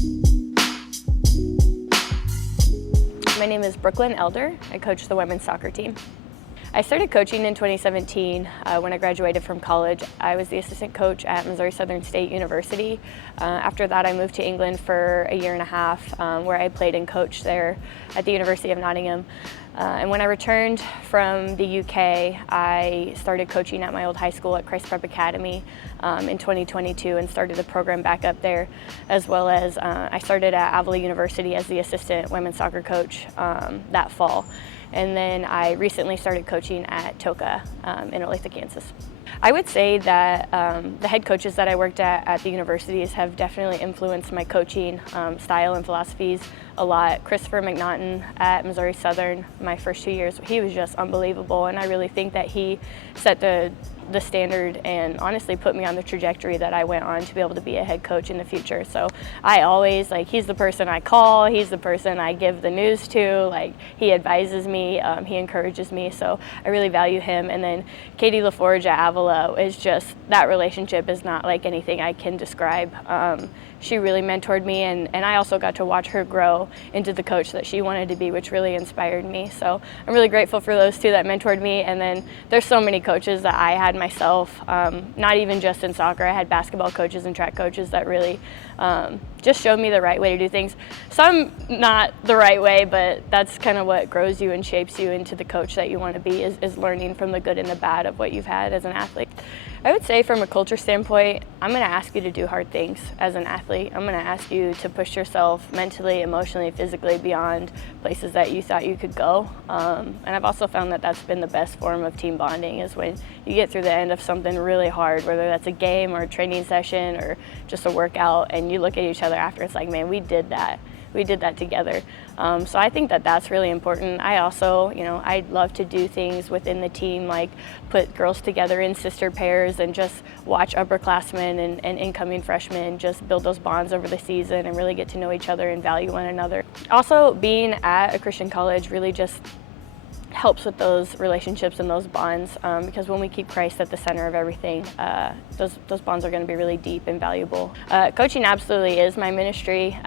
My name is Brooklyn Elder. I coach the women's soccer team. I started coaching in 2017 when I graduated from college. I was the assistant coach at Missouri Southern State University. After that, I moved to England for a year and a half, where I played and coached there at the University of Nottingham. And when I returned from the UK, I started coaching at my old high school at Christ Prep Academy in 2022 and started the program back up there, as well as I started at Avila University as the assistant women's soccer coach that fall. And then I recently started coaching at Toka in Olathe, Kansas. I would say that the head coaches that I worked at the universities have definitely influenced my coaching style and philosophies a lot. Christopher McNaughton at Missouri Southern, my first 2 years, he was just unbelievable, and I really think that he set the standard and honestly put me on the trajectory that I went on to be able to be a head coach in the future. So I always, he's the person I call, he's the person I give the news to, he advises me, he encourages me, so I really value him. And then Katie LaForge at Avila is just, that relationship is not like anything I can describe. She really mentored me, and I also got to watch her grow into the coach that she wanted to be, which really inspired me. So I'm really grateful for those two that mentored me. And then there's so many coaches that I had myself, not even just in soccer. I had basketball coaches and track coaches that really just showed me the right way to do things. Some not the right way, but that's kind of what grows you and shapes you into the coach that you want to be, is learning from the good and the bad of what you've had as an athlete. I would say from a culture standpoint, I'm going to ask you to do hard things as an athlete. I'm going to ask you to push yourself mentally, emotionally, physically beyond places that you thought you could go. And I've also found that that's been the best form of team bonding, is when you get through the end of something really hard, whether that's a game or a training session or just a workout, and you look at each other after, it's like, man, we did that. We did that together. So I think that that's really important. I also, I love to do things within the team, like put girls together in sister pairs and just watch upperclassmen and incoming freshmen just build those bonds over the season and really get to know each other and value one another. Also, being at a Christian college really just helps with those relationships and those bonds, because when we keep Christ at the center of everything, those bonds are going to be really deep and valuable. Coaching absolutely is my ministry.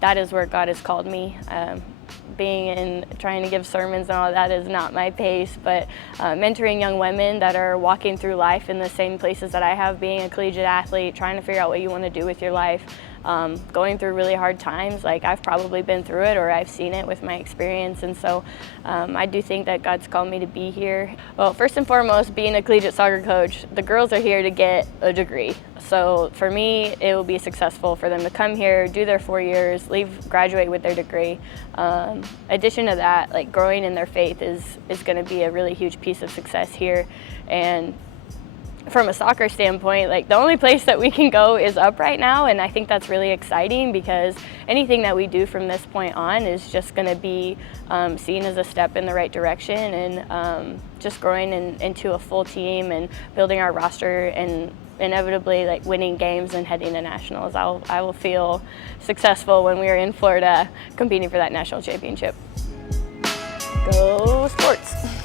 That is where God has called me. Trying to give sermons and all that is not my pace, but mentoring young women that are walking through life in the same places that I have, being a collegiate athlete, trying to figure out what you want to do with your life, going through really hard times. I've probably been through it, or I've seen it with my experience, and so I do think that God's called me to be here. Well, first and foremost, being a collegiate soccer coach, the girls are here to get a degree. So for me, it will be successful for them to come here, do their 4 years, graduate with their degree. Addition to that, growing in their faith is going to be a really huge piece of success here. And from a soccer standpoint, the only place that we can go is up right now, and I think that's really exciting, because anything that we do from this point on is just going to be seen as a step in the right direction, and just growing into a full team and building our roster and inevitably winning games and heading to nationals. I will feel successful when we are in Florida competing for that national championship. Go sports!